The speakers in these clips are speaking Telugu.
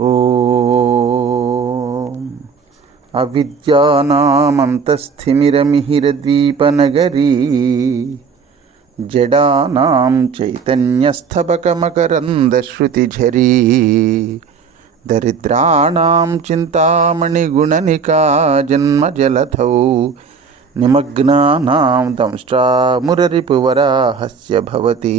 ॐ अविद्यानामन्तस्थिमिरमिहिरद्वीपनगरी जडानां चैतन्यस्थबकमकरन्दश्रुतिझरी दरिद्राणां चिन्तामणिगुणनिका जन्मजलधौ निमग्नानां दंष्ट्रामुररिपुवराहस्य भवति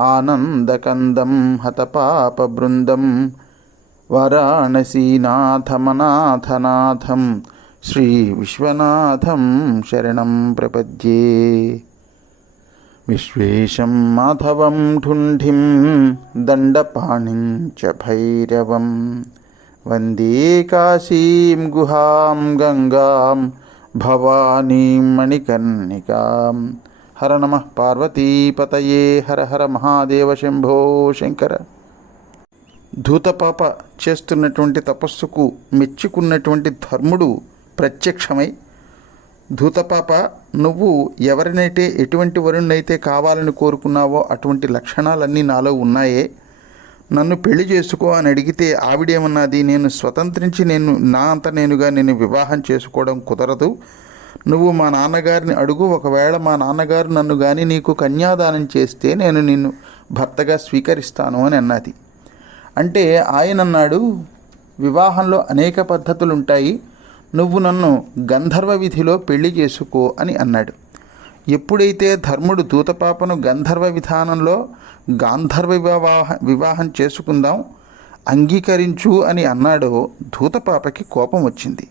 आनन्दकन्दं हतपापबृन्दं वाराणसीनाथमनाथनाथं श्रीविश्वनाथं शरणं प्रपद्ये। विश्वेशं माधवं ढुण्ढिं दण्डपाणिं च भैरवं। वन्दे काशीं गुहां गङ्गां भवानीं मणिकर्णिकां హర నమ పార్వతీపతయే హర హర మహాదేవ శంభో శంకర. ధూతపాప చేస్తున్నటువంటి తపస్సుకు మెచ్చుకున్నటువంటి ధర్ముడు ప్రత్యక్షమై ధూతపాప నువ్వు ఎవరినైతే ఎటువంటి వరుణ్ణైతే కావాలని కోరుకున్నావో అటువంటి లక్షణాలన్నీ నాలో ఉన్నాయే. నన్ను పెళ్ళి చేసుకో అని అడిగితే ఆవిడేమన్నది నేను స్వతంత్రించి నేను నా అంత నేనుగా నేను వివాహం చేసుకోవడం కుదరదు. నువ్వు మా నాన్నగారిని అడుగు ఒకవేళ మా నాన్నగారు నన్ను కానీ నీకు కన్యాదానం చేస్తే నేను నిన్ను భర్తగా స్వీకరిస్తాను అని అన్నది. అంటే ఆయన అన్నాడు వివాహంలో అనేక పద్ధతులు ఉంటాయి నువ్వు నన్ను గంధర్వ విధిలో పెళ్ళి చేసుకో అని అన్నాడు. ఎప్పుడైతే ధర్ముడు దూతపాపను గంధర్వ విధానంలో గాంధర్వ వివాహ వివాహం చేసుకుందాం అంగీకరించు అని అన్నాడో దూతపాపకి కోపం వచ్చింది.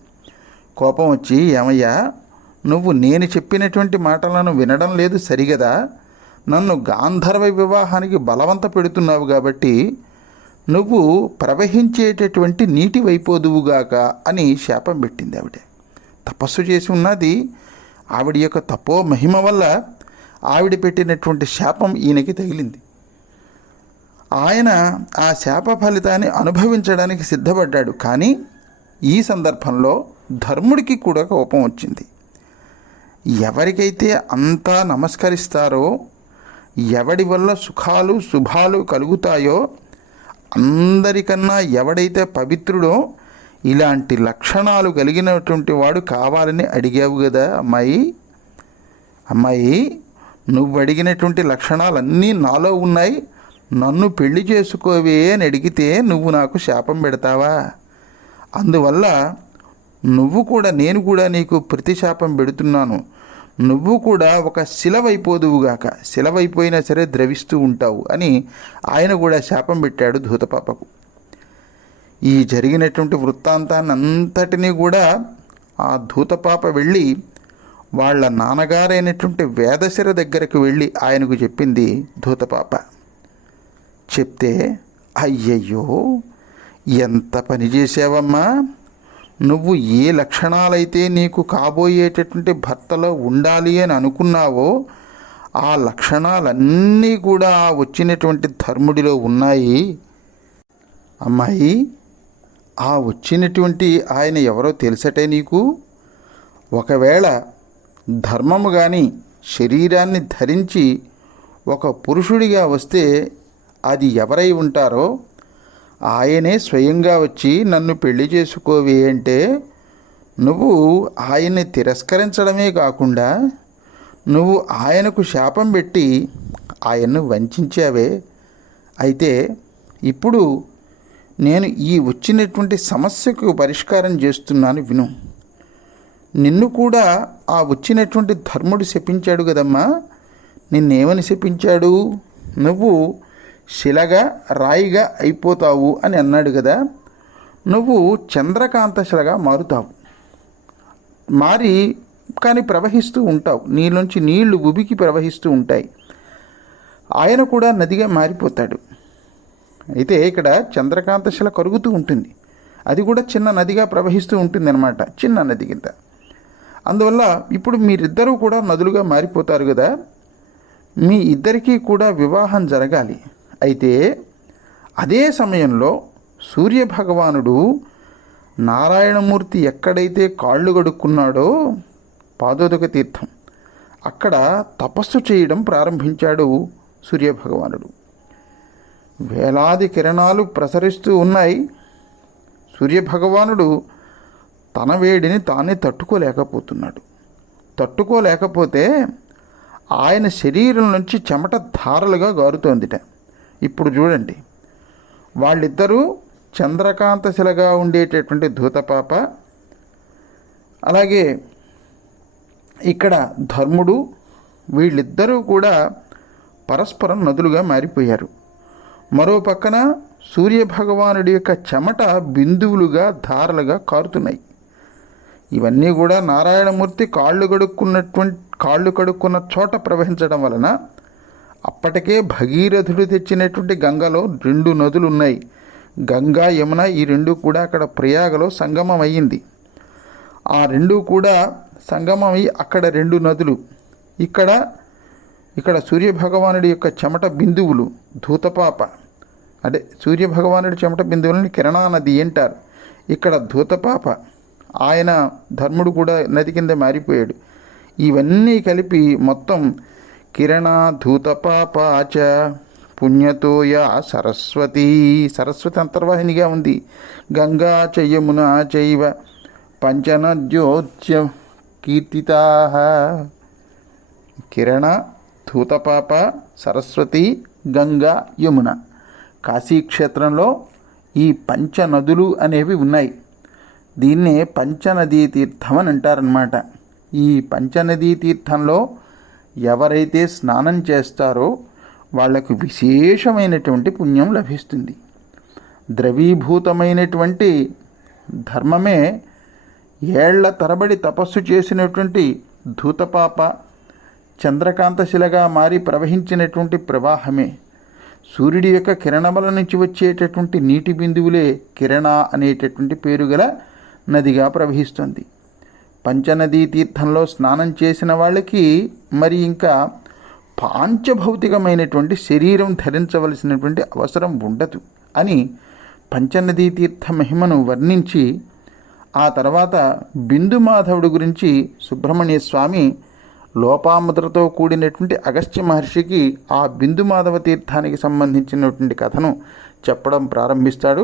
కోపం వచ్చి ఏమయ్యా నువ్వు నేను చెప్పినటువంటి మాటలను వినడం లేదు సరిగదా? నన్ను గాంధర్వ వివాహానికి బలవంత పెడుతున్నావు కాబట్టి నువ్వు ప్రవహించేటటువంటి నీటి వైపోదువుగాక అని శాపం పెట్టింది ఆవిడ. తపస్సు చేసి ఉన్నది ఆవిడ యొక్క తపో మహిమ వల్ల ఆవిడ పెట్టినటువంటి శాపం ఈయనకి తగిలింది. ఆయన ఆ శాప ఫలితాన్ని అనుభవించడానికి సిద్ధపడ్డాడు. కానీ ఈ సందర్భంలో ధర్ముడికి కూడా కోపం వచ్చింది. ఎవరికైతే అంతా నమస్కరిస్తారో ఎవడి వల్ల సుఖాలు శుభాలు కలుగుతాయో అందరికన్నా ఎవడైతే పవిత్రుడో ఇలాంటి లక్షణాలు కలిగినటువంటి వాడు కావాలని అడిగావు కదా అమ్మాయి. అమ్మాయి నువ్వు అడిగినటువంటి లక్షణాలన్నీ నాలో ఉన్నాయి. నన్ను పెళ్ళి చేసుకోవే అని అడిగితే నువ్వు నాకు శాపం పెడతావా? అందువల్ల నువ్వు కూడా నేను కూడా నీకు ప్రతిశాపం పెడుతున్నాను. నువ్వు కూడా ఒక శిలవైపోదువుగాక శిలవైపోయినా సరే ద్రవిస్తూ ఉంటావు అని ఆయన కూడా శాపం పెట్టాడు ధూతపాపకు ఈ జరిగినటువంటి వృత్తాంతాన్ని అంతటినీ కూడా ఆ ధూతపాప వెళ్ళి వాళ్ళ నాన్నగారైనటువంటి వేదశిర దగ్గరకు వెళ్ళి ఆయనకు చెప్పింది ధూతపాప చెప్తే అయ్యయ్యో ఎంత పని చేసావమ్మా నువ్వు ఏ లక్షణాలైతే నీకు కాబోయేటటువంటి భర్తలో ఉండాలి అని అనుకున్నావో ఆ లక్షణాలన్నీ కూడా ఆ వచ్చినటువంటి ధర్ముడిలో ఉన్నాయి. అమ్మాయి ఆ వచ్చినటువంటి ఆయన ఎవరో తెలుసటే నీకు? ఒకవేళ ధర్మము కానీ శరీరాన్ని ధరించి ఒక పురుషుడిగా వస్తే అది ఎవరై ఉంటారో ఆయనే స్వయంగా వచ్చి నన్ను పెళ్ళి చేసుకోవి అంటే నువ్వు ఆయన్ని తిరస్కరించడమే కాకుండా నువ్వు ఆయనకు శాపం పెట్టి ఆయన్ను వంచావే. అయితే ఇప్పుడు నేను ఈ వచ్చినటువంటి సమస్యకు పరిష్కారం చేస్తున్నాను విను. నిన్ను కూడా ఆ వచ్చినటువంటి ధర్ముడు శపించాడు కదమ్మా. నిన్నేమని శపించాడు? నువ్వు శిలగా రాయిగా అయిపోతావు అని అన్నాడు కదా నువ్వు చంద్రకాంత శిలగా మారుతావు. మారి కానీ ప్రవహిస్తూ ఉంటావు. నీలోంచి నీళ్ళు ఉబికి ప్రవహిస్తూ ఉంటాయి. ఆయన కూడా నదిగా మారిపోతాడు. అయితే ఇక్కడ చంద్రకాంత శిల కరుగుతూ ఉంటుంది. అది కూడా చిన్న నదిగా ప్రవహిస్తూ ఉంటుంది అనమాట చిన్న నది కింద. అందువల్ల ఇప్పుడు మీరిద్దరూ కూడా నదులుగా మారిపోతారు కదా మీ ఇద్దరికీ కూడా వివాహం జరగాలి. అయితే అదే సమయంలో సూర్యభగవానుడు నారాయణమూర్తి ఎక్కడైతే కాళ్ళు గడుక్కున్నాడో పాదోదక తీర్థం అక్కడ తపస్సు చేయడం ప్రారంభించాడు సూర్యభగవానుడు. వేలాది కిరణాలు ప్రసరిస్తూ ఉన్నాయి. సూర్యభగవానుడు తన వేడిని తానే తట్టుకోలేకపోతున్నాడు. తట్టుకోలేకపోతే ఆయన శరీరం నుంచి చెమట ధారలుగా గారుతోందిట. ఇప్పుడు చూడండి. వాళ్ళిద్దరూ చంద్రకాంతశిలగా ఉండేటటువంటి ధూతపాప అలాగే ఇక్కడ ధర్ముడు వీళ్ళిద్దరూ కూడా పరస్పరం నదులుగా మారిపోయారు. మరో పక్కన సూర్యభగవానుడి యొక్క చెమట బిందువులుగా ధారలుగా కారుతున్నాయి. ఇవన్నీ కూడా నారాయణమూర్తి కాళ్ళు కడుక్కున్నటువంటి కాళ్ళు కడుక్కున్న చోట ప్రవహించడం వలన అప్పటికే భగీరథుడు తెచ్చినటువంటి గంగలో రెండు నదులు ఉన్నాయి గంగా యమున ఈ రెండు కూడా అక్కడ ప్రయాగలో సంగమం అయ్యింది ఆ రెండు కూడా సంగమం అయ్యి అక్కడ రెండు నదులు. ఇక్కడ ఇక్కడ సూర్యభగవానుడి యొక్క చెమట బిందువులు ధూతపాప. అంటే సూర్యభగవానుడి చెమట బిందువులని కిరణా నది అంటారు. ఇక్కడ ధూతపాప. ఆయన ధర్ముడు కూడా నది కింద మారిపోయాడు. ఇవన్నీ కలిపి మొత్తం కిరణాధూతపాపాచ. పుణ్యతోయ సరస్వతి. సరస్వతి అంతర్వాహినిగా ఉంది. గంగా చ యమున చైవ పంచనద్యోత్య కీర్తితా. కిరణ ధూతపాప సరస్వతి గంగా యమున. కాశీక్షేత్రంలో ఈ పంచనదులు అనేవి ఉన్నాయి. దీన్నే పంచనదీ తీర్థం అని అంటారనమాట ఈ పంచనదీ తీర్థంలో ఎవరైతే స్నానం చేస్తారో వాళ్ళకు విశేషమైనటువంటి పుణ్యం లభిస్తుంది. ద్రవీభూతమైనటువంటి ధర్మమే ఏళ్ళ తరబడి తపస్సు చేసినటువంటి ధూతపాప చంద్రకాంతశిలగా మారి ప్రవహించినటువంటి ప్రవాహమే. సూర్యుడి యొక్క కిరణముల నుంచి వచ్చేటటువంటి నీటి బిందువులే కిరణ అనేటటువంటి పేరు గల నదిగా ప్రవహిస్తుంది. పంచనదీ తీర్థంలో స్నానం చేసిన వాళ్ళకి మరి ఇంకా పాంచభౌతికమైనటువంటి శరీరం ధరించవలసినటువంటి అవసరం ఉండదు అని పంచనదీ తీర్థ మహిమను వర్ణించి ఆ తర్వాత బిందు మాధవుడి గురించి సుబ్రహ్మణ్య స్వామి లోపాముద్రతో కూడినటువంటి అగస్త్య మహర్షికి ఆ బిందు మాధవ తీర్థానికి సంబంధించినటువంటి కథను చెప్పడం ప్రారంభిస్తాడు.